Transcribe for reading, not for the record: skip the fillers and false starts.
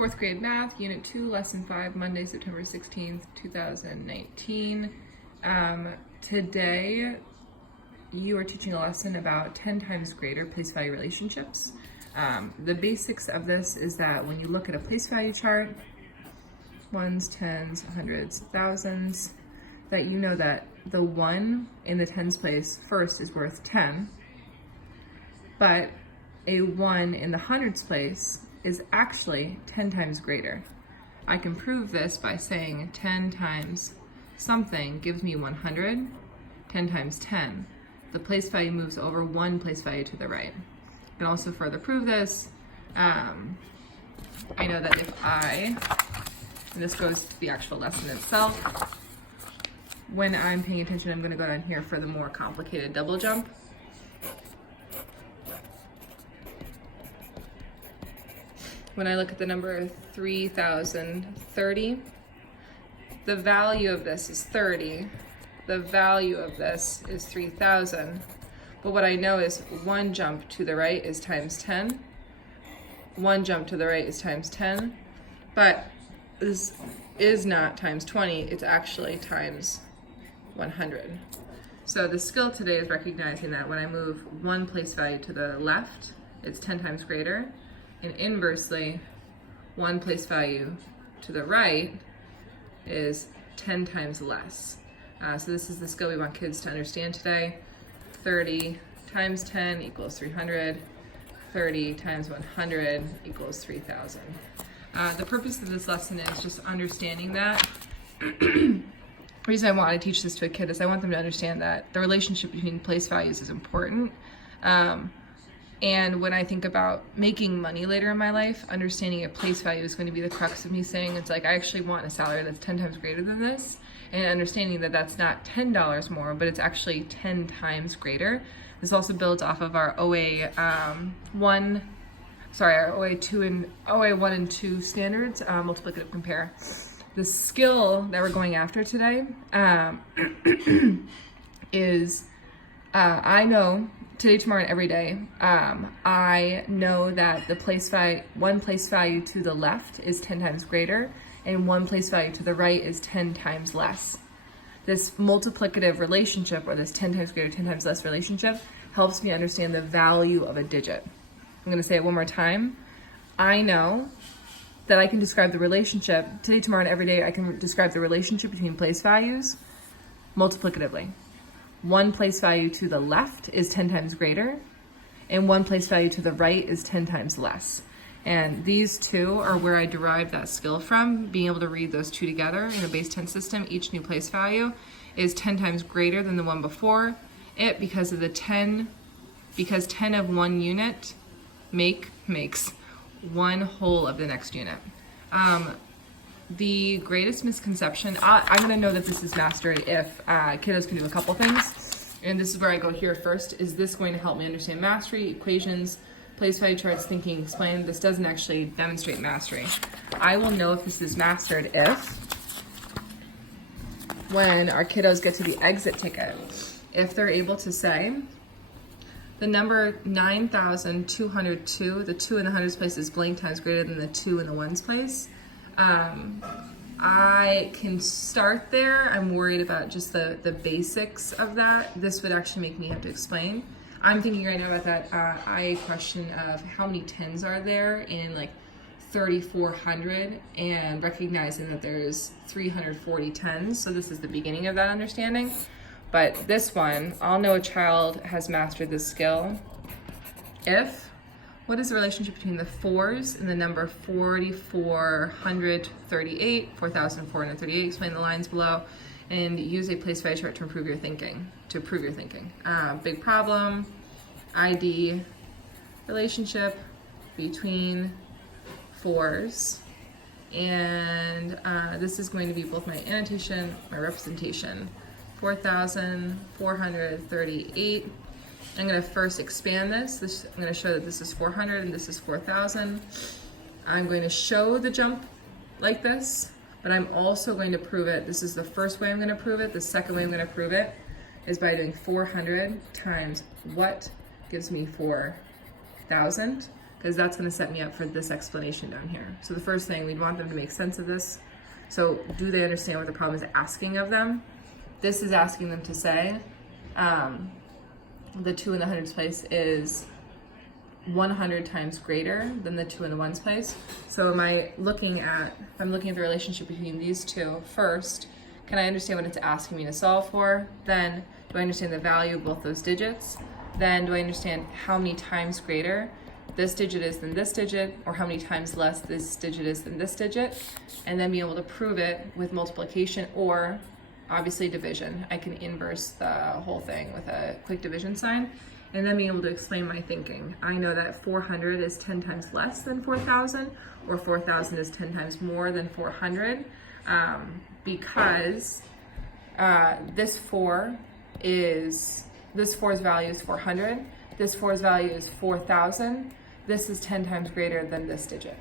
Fourth grade math, unit 2, lesson 5, Monday, September 16th, 2019. Today, you are teaching a lesson about 10 times greater place value relationships. The basics of this is that when you look at a place value chart, ones, tens, hundreds, thousands, that you know that the 1 in the tens place first is worth 10, but a 1 in the hundreds place is actually 10 times greater. I can prove this by saying 10 times something gives me 100, 10 times 10. The place value moves over 1 place value to the right. I can also further prove this. I know that if and this goes to the actual lesson itself, when I'm paying attention, I'm going to go down here for the more complicated double jump. When I look at the number 3030, the value of this is 30. The value of this is 3000. But what I know is 1 jump to the right is times 10. 1 jump to the right is times 10. But this is not times 20, it's actually times 100. So the skill today is recognizing that when I move 1 place value to the left, it's 10 times greater. And inversely, 1 place value to the right is 10 times less. So this is the skill we want kids to understand today. 30 times 10 equals 300. 30 times 100 equals 3000. The purpose of this lesson is just understanding that. The reason I want to teach this to a kid is I want them to understand that the relationship between place values is important. And when I think about making money later in my life, understanding a place value is going to be the crux of me saying, it's like, I actually want a salary that's 10 times greater than this. And understanding that that's not $10 more, but it's actually 10 times greater. This also builds off of our OA 1 and 2 standards, multiplicative compare. The skill that we're going after today is, I know today, tomorrow, and every day, I know that the 1 place value to the left is 10 times greater, and 1 place value to the right is 10 times less. This multiplicative relationship, or this 10 times greater, 10 times less relationship, helps me understand the value of a digit. I'm gonna say it one more time. I know that I can describe the relationship, today, tomorrow, and every day, I can describe the relationship between place values multiplicatively. 1 place value to the left is 10 times greater, and 1 place value to the right is 10 times less. And these two are where I derived that skill from, being able to read those two together in a base 10 system. Each new place value is 10 times greater than the one before it because of the 10, because 10 of 1 unit makes 1 whole of the next unit. The greatest misconception, I'm going to know that this is mastered if kiddos can do a couple things. And this is where I go here first. Is this going to help me understand mastery, equations, place value charts, thinking, explain? This doesn't actually demonstrate mastery. I will know if this is mastered if, when our kiddos get to the exit ticket, if they're able to say, the number 9,202, the 2 in the hundreds place is blank times greater than the 2 in the ones place. I can start there. I'm worried about just the basics of that. This would actually make me have to explain. I'm thinking right now about that question of how many tens are there in like 3,400, and recognizing that there's 340 tens. So this is the beginning of that understanding. But this one, I'll know a child has mastered this skill if, what is the relationship between the 4s and the number 4,438, 4,438, explain the lines below, and use a place value chart to improve your thinking, big problem, ID, relationship between 4s, and this is going to be both my annotation, my representation. 4,438. I'm going to first expand this. I'm going to show that this is 400 and this is 4,000. I'm going to show the jump like this, but I'm also going to prove it. This is the first way I'm going to prove it. The second way I'm going to prove it is by doing 400 times what gives me 4,000 because that's going to set me up for this explanation down here. So the first thing, we'd want them to make sense of this. So do they understand what the problem is asking of them? This is asking them to say, the 2 in the hundreds place is 100 times greater than the 2 in the ones place. So am I looking at, if I'm looking at the relationship between these two, first, can I understand what it's asking me to solve for? Then, do I understand the value of both those digits? Then, do I understand how many times greater this digit is than this digit, or how many times less this digit is than this digit? And then be able to prove it with multiplication or obviously division. I can inverse the whole thing with a quick division sign, and then be able to explain my thinking. I know that 400 is 10 times less than 4,000, or 4,000 is 10 times more than 400, because this 4's value is 400, this 4's value is 4,000, this is 10 times greater than this digit.